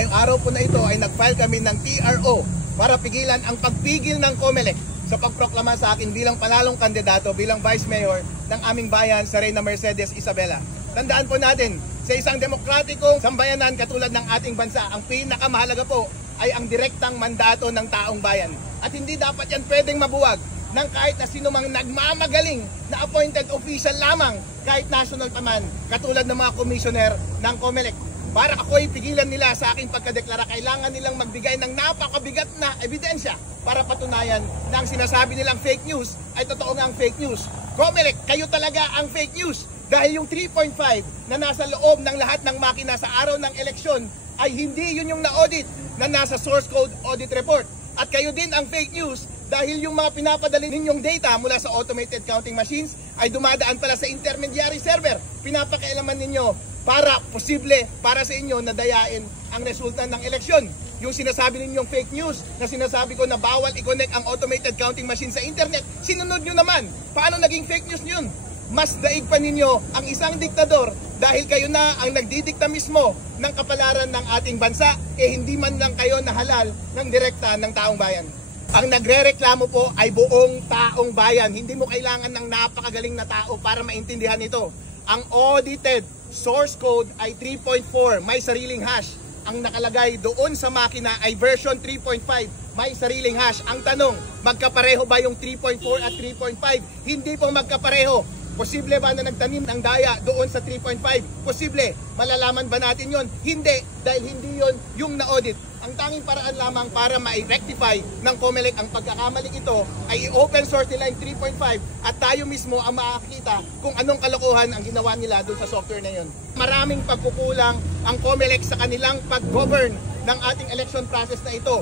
ngayong araw po na ito ay nag-file kami ng TRO para pigilan ang pagpigil ng COMELEC sa pagproklama sa akin bilang panalong kandidato bilang Vice Mayor ng aming bayan sa Reyna Mercedes Isabela. Tandaan po natin, sa isang demokratikong sambayanan katulad ng ating bansa, ang pinakamahalaga po ay ang direktang mandato ng taong bayan. At hindi dapat yan pwedeng mabuwag ng kahit na sino mang nagmamagaling na appointed official lamang, kahit national pa man, katulad ng mga commissioner ng COMELEC. Para ako'y pigilan nila sa aking pagkadeklara, kailangan nilang magbigay ng napakabigat na ebidensya para patunayan na ang sinasabi nilang fake news ay totoo nga ang fake news. COMELEC, kayo talaga ang fake news dahil yung 3.5 na nasa loob ng lahat ng makina sa araw ng eleksyon ay hindi yun yung na-audit na nasa source code audit report. At kayo din ang fake news dahil yung mga pinapadali ninyong data mula sa automated counting machines ay dumadaan pala sa intermediary server. Pinapakialaman ninyo para posible para sa inyo na dayain ang resulta ng eleksyon. Yung sinasabi ninyong fake news na sinasabi ko na bawal i-connect ang automated counting machine sa internet, sinunod nyo naman. Paano naging fake news yun? Mas daig pa ninyo ang isang diktador dahil kayo na ang nagdidikta mismo ng kapalaran ng ating bansa, hindi man lang kayo nahalal ng direkta ng taong bayan. Ang nagrereklamo po ay buong taong bayan. Hindi mo kailangan ng napakagaling na tao para maintindihan ito. Ang audited source code ay 3.4, may sariling hash. Ang nakalagay doon sa makina ay version 3.5, may sariling hash. Ang tanong, magkapareho ba yung 3.4 at 3.5? Hindi po magkapareho. Posible ba na nagtanim ng daya doon sa 3.5? Posible. Malalaman ba natin yon? Hindi, dahil hindi yon yung na-audit. Ang tanging paraan lamang para ma-rectify ng COMELEC ang pagkakamaling ito ay i-open source nila yung 3.5 at tayo mismo ang makakita kung anong kalokohan ang ginawa nila doon sa software na yon. Maraming pagkukulang ang COMELEC sa kanilang pag-govern ng ating election process na ito.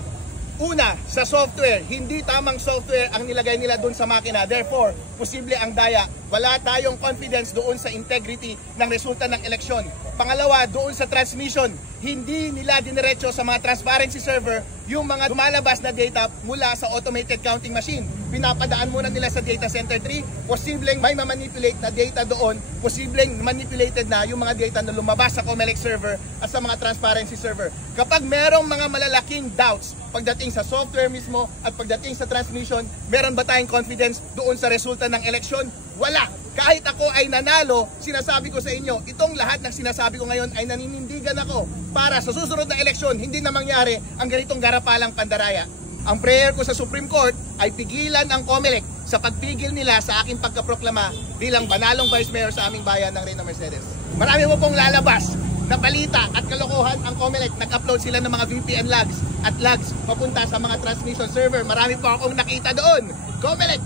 Una, sa software, hindi tamang software ang nilagay nila doon sa makina. Therefore, posible ang daya. Wala tayong confidence doon sa integrity ng resulta ng eleksyon. Pangalawa, doon sa transmission, hindi nila diniretso sa mga transparency server yung mga lumalabas na data mula sa automated counting machine. Pinapadaan muna nila sa data center 3, posibleng may ma-manipulate na data doon, posibleng manipulated na yung mga data na lumabas sa COMELEC server at sa mga transparency server. Kapag merong mga malalaking doubts pagdating sa software mismo at pagdating sa transmission, meron ba tayong confidence doon sa resulta ng eleksyon? Wala. Kahit ako ay nanalo, sinasabi ko sa inyo, itong lahat ng sinasabi ko ngayon ay naninindigan ako para sa susunod na eleksyon, hindi na mangyari ang ganitong garapalang pandaraya. Ang prayer ko sa Supreme Court ay pigilan ang COMELEC sa pagpigil nila sa aking pagkaproklama bilang banalong Vice Mayor sa aming bayan ng Reyna Mercedes. Marami mo pong lalabas na balita at kalokohan ang COMELEC. Nag-upload sila ng mga VPN logs at logs papunta sa mga transmission server. Marami po akong nakita doon. COMELEC,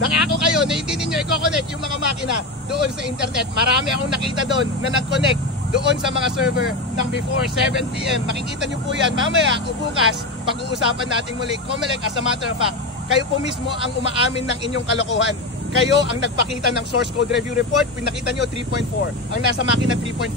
nangako kayo na hindi ninyo i-connect yung mga makina doon sa internet. Marami akong nakita doon na nag-connect doon sa mga server ng before 7 PM. Makikita nyo po yan mamaya o bukas pag-uusapan natin muli. COMELEC, as a matter of fact, kayo po mismo ang umaamin ng inyong kalokohan. Kayo ang nagpakita ng source code review report, pinakita nyo 3.4, ang nasa makina 3.5.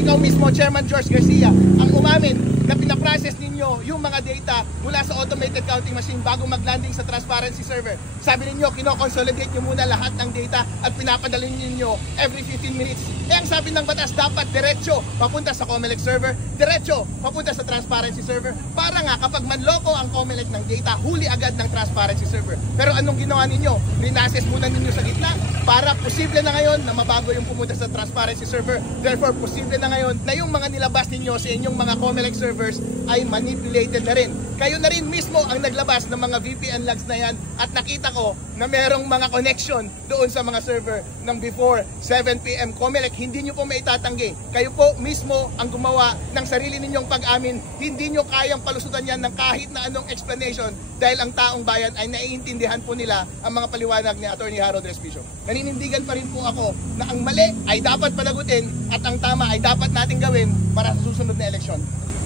Ikaw mismo, Chairman George Garcia, ang umamin na pinaprocess ninyo yung mga data mula sa automated counting machine bago mag-landing sa transparency server. Sabi ninyo, kino-consolidate nyo muna lahat ng data at pinapadalhin ninyo every 15 minutes. Ang sabi ng batas, dapat diretso papunta sa COMELEC server, diretso papunta sa transparency server, para nga kapag manloko ang COMELEC ng data, huli agad ng transparency server. Pero anong ginawa ninyo? Rinassess muna ninyo sa gitna para posible na ngayon na mabago yung pumunta sa transparency server. Therefore, posible na ngayon na yung mga nilabas ninyo sa inyong mga COMELEC servers ay manipulated na rin. Kayo na rin mismo ang naglabas ng mga VPN logs na yan at nakita ko na merong mga connection doon sa mga server ng before 7 PM. COMELEC, hindi nyo po maitatanggi. Kayo po mismo ang gumawa ng sarili ninyong pag-amin. Hindi nyo kayang palusutan yan ng kahit na anong explanation dahil ang taong bayan ay naiintindihan po nila ang mga paliwanag ni Atty. Harold Respicio. Naninindigan pa rin po ako na ang mali ay dapat panagutin at ang tama ay dapat natin gawin para sa susunod na eleksyon.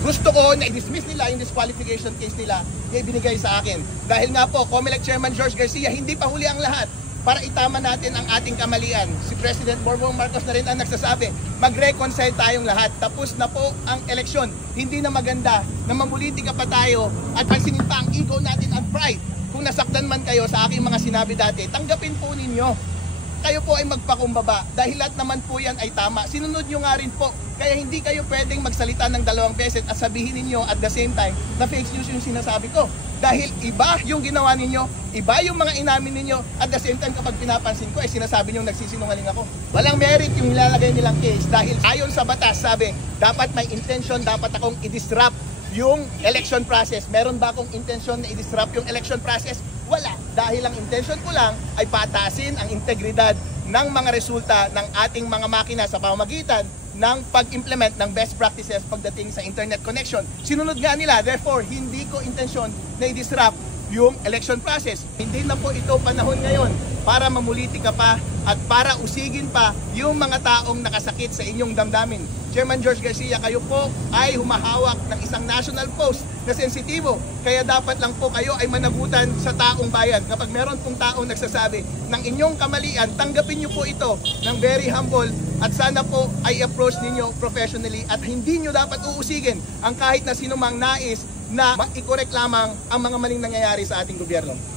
Gusto ko na i-dismiss nila yung disqualification case nila na ibinigay sa akin. Dahil nga po, COMELEC Chairman George Garcia, hindi pa huli ang lahat para itama natin ang ating kamalian. Si President Bongbong Marcos na rin ang nagsasabi, mag-reconcile tayong lahat. Tapos na po ang eleksyon. Hindi na maganda na mamulitika pa tayo at pansinin pa ang ego natin at pride. Kung nasaktan man kayo sa aking mga sinabi dati, tanggapin po ninyo. kayo po ay magpakumbaba dahil lahat naman po yan ay tama. Sinunod nyo nga rin po. Kaya hindi kayo pwedeng magsalita ng 2 beses at sabihin ninyo at the same time na fake news yung sinasabi ko. Dahil iba yung ginawa ninyo, iba yung mga inamin ninyo, at the same time kapag pinapansin ko ay sinasabi nyo nagsisinungaling ako. Walang merit yung nilalagay nilang case dahil ayon sa batas sabi, dapat may intention, dapat akong i-disrupt yung election process. Meron ba akong intention na i-disrupt yung election process? Wala. Dahil ang intention ko lang ay patasin ang integridad ng mga resulta ng ating mga makina sa pamamagitan ng pag-implement ng best practices pagdating sa internet connection. Sinunod nga nila, therefore, hindi ko intensyon na i-disrupt yung election process. Hindi na po ito panahon ngayon para mamulitika pa at para usigin pa yung mga taong nakasakit sa inyong damdamin. Chairman George Garcia, kayo po ay humahawak ng isang national post na sensitibo. Kaya dapat lang po kayo ay managutan sa taong bayan. Kapag meron pong taong nagsasabi ng inyong kamalian, tanggapin nyo po ito ng very humble at sana po ay approach ninyo professionally at hindi nyo dapat uusigin ang kahit na sinumang nais na i-correct lamang ang mga maling nangyayari sa ating gobyerno.